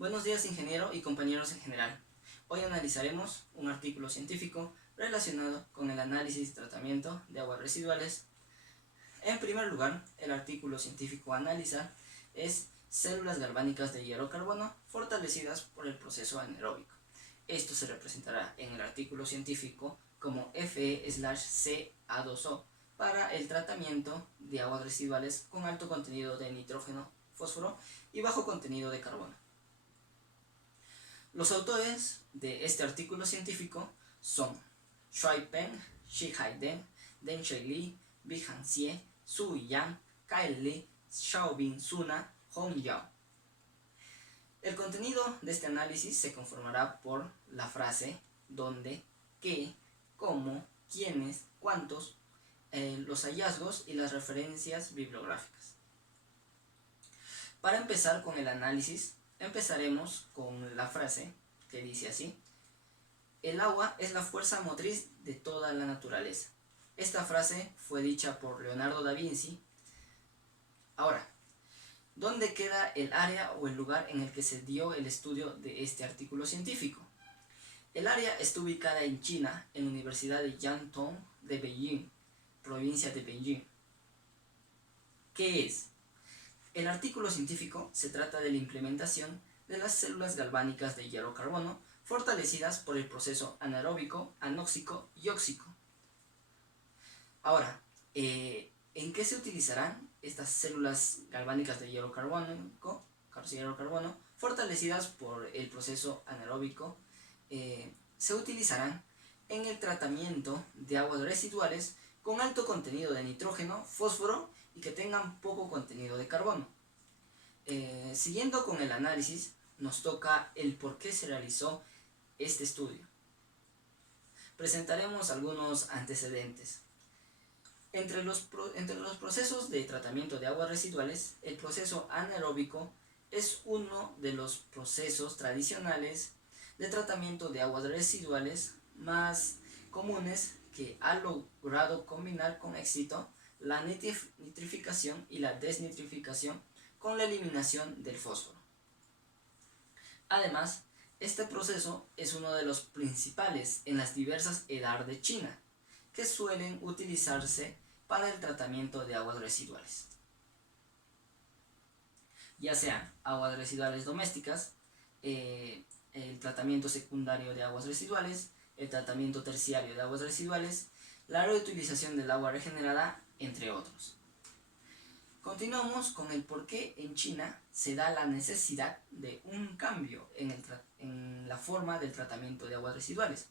Buenos días, ingeniero y compañeros en general. Hoy analizaremos un artículo científico relacionado con el análisis y tratamiento de aguas residuales. En primer lugar, el artículo científico a analizar es células galvánicas de hierro-carbono fortalecidas por el proceso anaeróbico. Esto se representará en el artículo científico como Fe/CA2O para el tratamiento de aguas residuales con alto contenido de nitrógeno, fósforo y bajo contenido de carbono. Los autores de este artículo científico son Shuai-Peng, Shi-Hai Deng, Deng-Shui Li, Bi-Han Xie, Su Yang, Kai Li, Xiaobin Suna, Hong Yao. El contenido de este análisis se conformará por la frase dónde, qué, cómo, quiénes, cuántos, los hallazgos y las referencias bibliográficas. Para empezar con el análisis, empezaremos con la frase que dice así: el agua es la fuerza motriz de toda la naturaleza. Esta frase fue dicha por Leonardo da Vinci. Ahora, ¿dónde queda el área o el lugar en el que se dio el estudio de este artículo científico? El área está ubicada en China, en la Universidad de Yangtong de Beijing, provincia de Beijing. ¿Qué es? El artículo científico se trata de la implementación de las células galvánicas de hierro-carbono fortalecidas por el proceso anaeróbico, anóxico y óxico. Ahora, ¿en qué se utilizarán estas células galvánicas de hierro-carbono fortalecidas por el proceso anaeróbico? Se utilizarán en el tratamiento de aguas residuales con alto contenido de nitrógeno, fósforo y que tengan poco contenido de carbono. Siguiendo con el análisis, nos toca el por qué se realizó este estudio. Presentaremos algunos antecedentes. Entre los procesos de tratamiento de aguas residuales, el proceso anaeróbico es uno de los procesos tradicionales de tratamiento de aguas residuales más comunes que ha logrado combinar con éxito la nitrificación y la desnitrificación con la eliminación del fósforo. Además, este proceso es uno de los principales en las diversas EDAR de China, que suelen utilizarse para el tratamiento de aguas residuales, ya sean aguas residuales domésticas, el tratamiento secundario de aguas residuales, el tratamiento terciario de aguas residuales, la reutilización del agua regenerada, entre otros. Continuamos con el por qué en China se da la necesidad de un cambio en la forma del tratamiento de aguas residuales.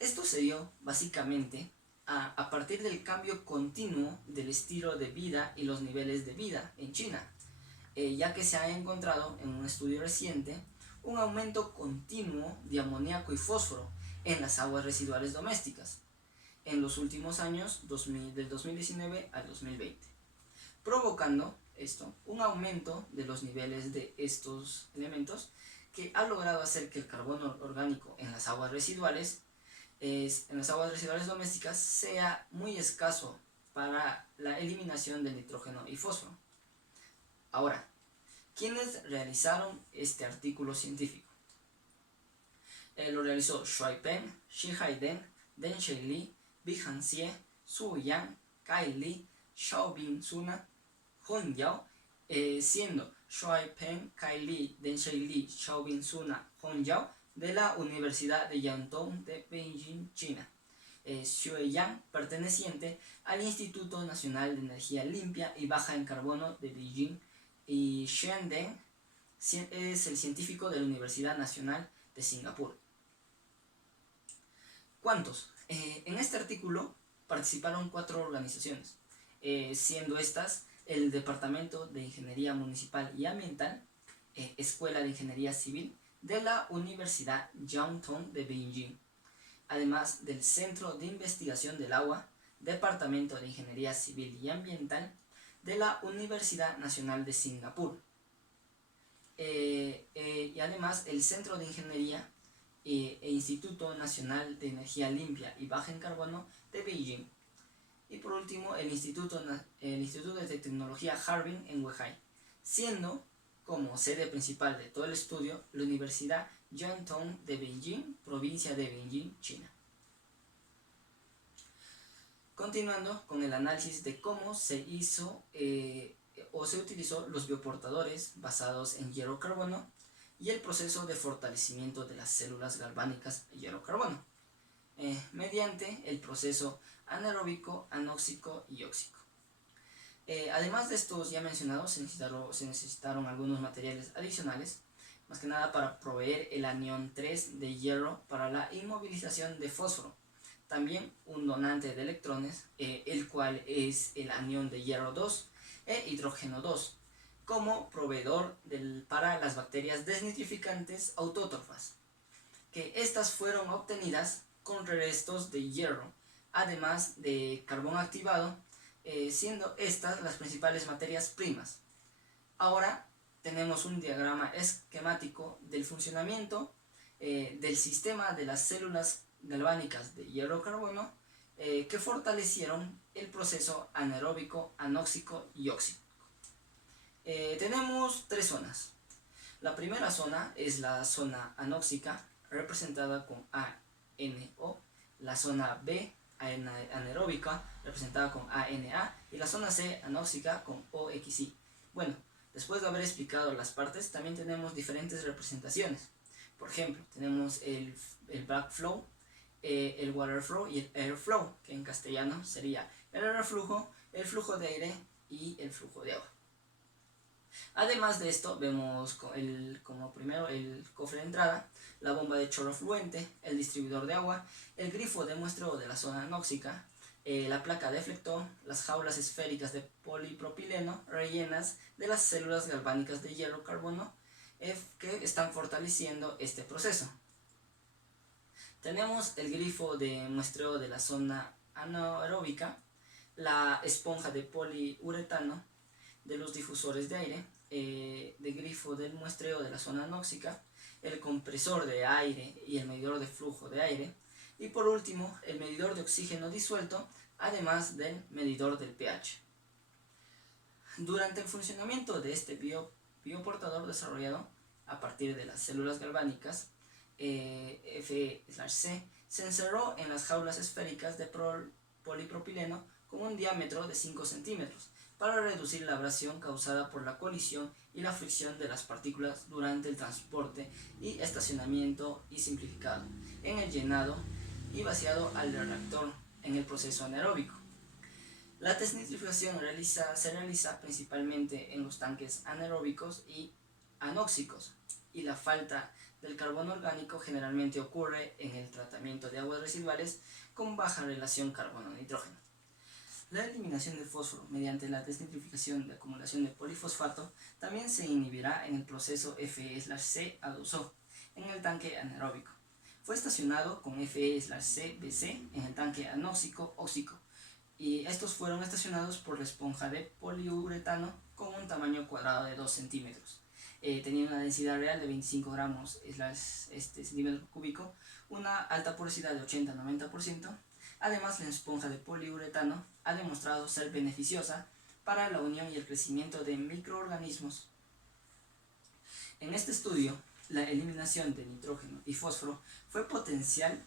Esto se dio básicamente a partir del cambio continuo del estilo de vida y los niveles de vida en China, ya que se ha encontrado en un estudio reciente un aumento continuo de amoníaco y fósforo en las aguas residuales domésticas en los últimos años del 2019 al 2020, provocando esto un aumento de los niveles de estos elementos que ha logrado hacer que el carbono orgánico en las aguas residuales domésticas sea muy escaso para la eliminación de nitrógeno y fósforo. Ahora, ¿quiénes realizaron este artículo científico? Lo realizó Shuai-Peng, Shi-Hai Deng, Deng-Shui Li, Bi-Han Xie, Su Yang, Kai Li, Xiaobin Suna, Hong Yao, siendo Shuai-Peng, Kai Li, Deng-Shui Li, Xiaobin Suna, Hong Yao de la Universidad de Yangtong de Beijing, China. Xue Yang, perteneciente al Instituto Nacional de Energía Limpia y Baja en Carbono de Beijing, y Shen Deng es el científico de la Universidad Nacional de Singapur. ¿Cuántos? En este artículo participaron 4 organizaciones, siendo estas el Departamento de Ingeniería Municipal y Ambiental, Escuela de Ingeniería Civil de la Universidad Yangtong de Beijing, además del Centro de Investigación del Agua, Departamento de Ingeniería Civil y Ambiental de la Universidad Nacional de Singapur, y además el Centro de Ingeniería e Instituto Nacional de Energía Limpia y Baja en Carbono de Beijing, y por último el Instituto de Tecnología Harbin en Weihai, siendo como sede principal de todo el estudio la Universidad Jiantong de Beijing, provincia de Beijing, China. Continuando con el análisis de cómo se hizo o se utilizó los bioportadores basados en hierro-carbono y el proceso de fortalecimiento de las células galvánicas hierro-carbono, mediante el proceso anaeróbico, anóxico y óxico. Además de estos ya mencionados, se necesitaron algunos materiales adicionales, más que nada para proveer el anión 3 de hierro para la inmovilización de fósforo. También un donante de electrones, el cual es el anión de hierro 2 e hidrógeno 2, como proveedor para las bacterias desnitrificantes autótrofas, que estas fueron obtenidas con restos de hierro, además de carbón activado, siendo estas las principales materias primas. Ahora tenemos un diagrama esquemático del funcionamiento del sistema de las células galvánicas de hierro-carbono que fortalecieron el proceso anaeróbico, anóxico y óxico. Tenemos tres zonas. La primera zona es la zona anóxica, representada con ANO, la zona B anaeróbica, representada con ANA, y la zona C anóxica con OXI. Bueno, después de haber explicado las partes, también tenemos diferentes representaciones. Por ejemplo, tenemos el backflow, el water flow y el air flow, que en castellano sería el reflujo, el flujo de aire y el flujo de agua. Además de esto, vemos como primero el cofre de entrada, la bomba de chorro fluente, el distribuidor de agua, el grifo de muestreo de la zona anóxica, la placa deflector, las jaulas esféricas de polipropileno rellenas de las células galvánicas de hierro-carbono que están fortaleciendo este proceso. Tenemos el grifo de muestreo de la zona anaeróbica, la esponja de poliuretano de los difusores de aire, de grifo del muestreo de la zona anóxica, el compresor de aire y el medidor de flujo de aire, y por último el medidor de oxígeno disuelto, además del medidor del pH. Durante el funcionamiento de este bioportador desarrollado a partir de las células galvánicas, Fe/C se encerró en las jaulas esféricas de polipropileno con un diámetro de 5 centímetros para reducir la abrasión causada por la colisión y la fricción de las partículas durante el transporte y estacionamiento, y simplificado en el llenado y vaciado al reactor en el proceso anaeróbico. La desnitrificación se realiza principalmente en los tanques anaeróbicos y anóxicos, y la falta del carbono orgánico generalmente ocurre en el tratamiento de aguas residuales con baja relación carbono-nitrógeno. La eliminación de fósforo mediante la desnitrificación de acumulación de polifosfato también se inhibirá en el proceso Fe/C-Adusó en el tanque anaeróbico. Fue estacionado con Fe/C-BC en el tanque anóxico-óxico, y estos fueron estacionados por la esponja de poliuretano con un tamaño cuadrado de 2 centímetros. Tenía una densidad real de 25 gramos centímetro cúbico, una alta porosidad de 80-90%. Además, la esponja de poliuretano ha demostrado ser beneficiosa para la unión y el crecimiento de microorganismos. En este estudio, la eliminación de nitrógeno y fósforo fue potencial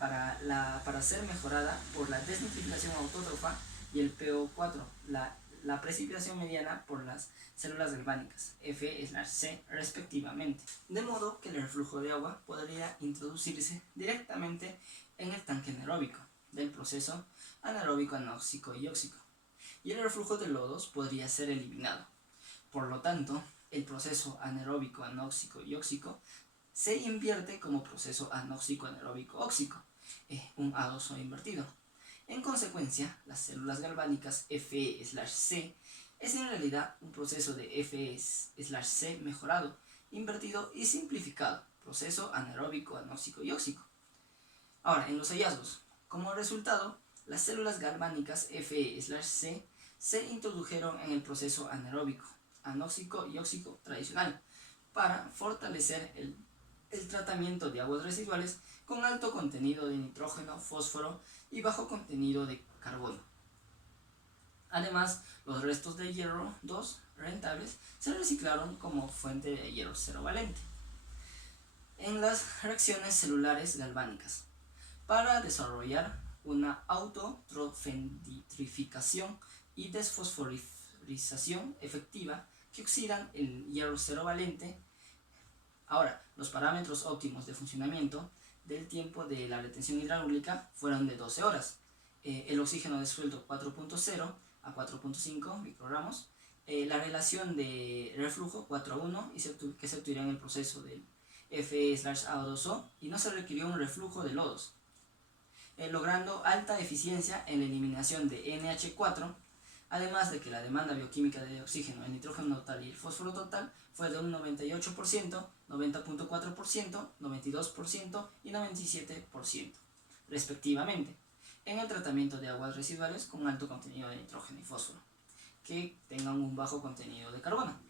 para ser mejorada por la desnitrificación autótrofa y el PO4, la precipitación mediana por las células galvánicas, Fe/C respectivamente, de modo que el reflujo de agua podría introducirse directamente en el tanque anaeróbico del proceso anaeróbico, anóxico y óxico, y el reflujo de lodos podría ser eliminado. Por lo tanto, el proceso anaeróbico, anóxico y óxico se invierte como proceso anóxico, anaeróbico, óxico, un adoso invertido. En consecuencia, las células galvánicas Fe/C es en realidad un proceso de Fe/C mejorado, invertido y simplificado, proceso anaeróbico, anóxico y óxico. Ahora, en los hallazgos, como resultado, las células galvánicas Fe/C se introdujeron en el proceso anaeróbico, anóxico y óxico tradicional para fortalecer el tratamiento de aguas residuales con alto contenido de nitrógeno, fósforo y bajo contenido de carbono. Además, los restos de hierro 2 rentables se reciclaron como fuente de hierro cero valente en las reacciones celulares galvánicas para desarrollar una autotrofenditrificación y desfosforización efectiva que oxidan el hierro cero valente. Ahora, los parámetros óptimos de funcionamiento del tiempo de la retención hidráulica fueron de 12 horas. El oxígeno disuelto 4.0 a 4.5 microgramos. La relación de reflujo 4 a 1 que se obtuviera en el proceso del Fe/A2O y no se requirió un reflujo de lodos, logrando alta eficiencia en la eliminación de NH4, además de que la demanda bioquímica de oxígeno, el nitrógeno total y el fósforo total fue de un 98%, 90.4%, 92% y 97%, respectivamente, en el tratamiento de aguas residuales con alto contenido de nitrógeno y fósforo, que tengan un bajo contenido de carbono.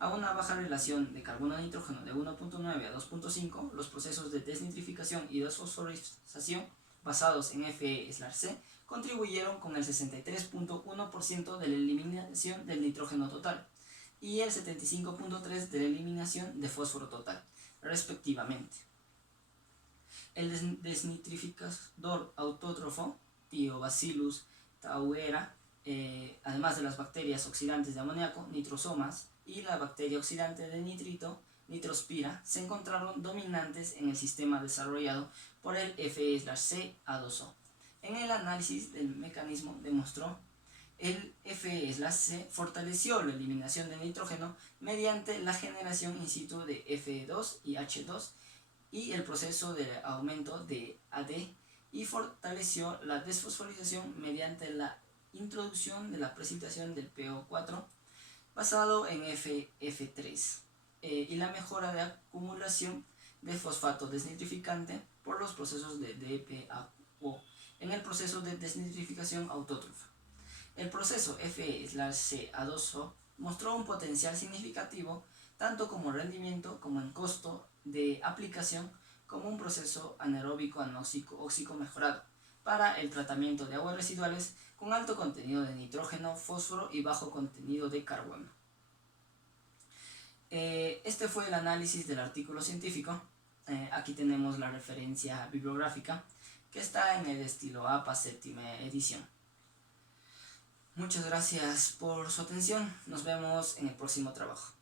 A una baja relación de carbono-nitrógeno de 1.9 a 2.5, los procesos de desnitrificación y desfosforización basados en Fe/C contribuyeron con el 63.1% de la eliminación del nitrógeno total y el 75.3% de la eliminación de fósforo total, respectivamente. El desnitrificador autótrofo, Thiobacillus thawera, además de las bacterias oxidantes de amoníaco, nitrosomas, y la bacteria oxidante de nitrito, Nitrospira, se encontraron dominantes en el sistema desarrollado por el Fe/C/A2O. En el análisis del mecanismo demostró el Fe/C fortaleció la eliminación de nitrógeno mediante la generación in situ de Fe2 y H2 y el proceso de aumento de AD, y fortaleció la desfosforización mediante la introducción de la precipitación del PO4 basado en F3 y la mejora de acumulación de fosfato desnitrificante por los procesos de DPAO en el proceso de desnitrificación autótrofa. El proceso Fe/C/A2O mostró un potencial significativo tanto como rendimiento como en costo de aplicación como un proceso anaeróbico anóxico mejorado para el tratamiento de aguas residuales con alto contenido de nitrógeno, fósforo y bajo contenido de carbono. Este fue el análisis del artículo científico. Aquí tenemos la referencia bibliográfica que está en el estilo APA 7ª edición. Muchas gracias por su atención. Nos vemos en el próximo trabajo.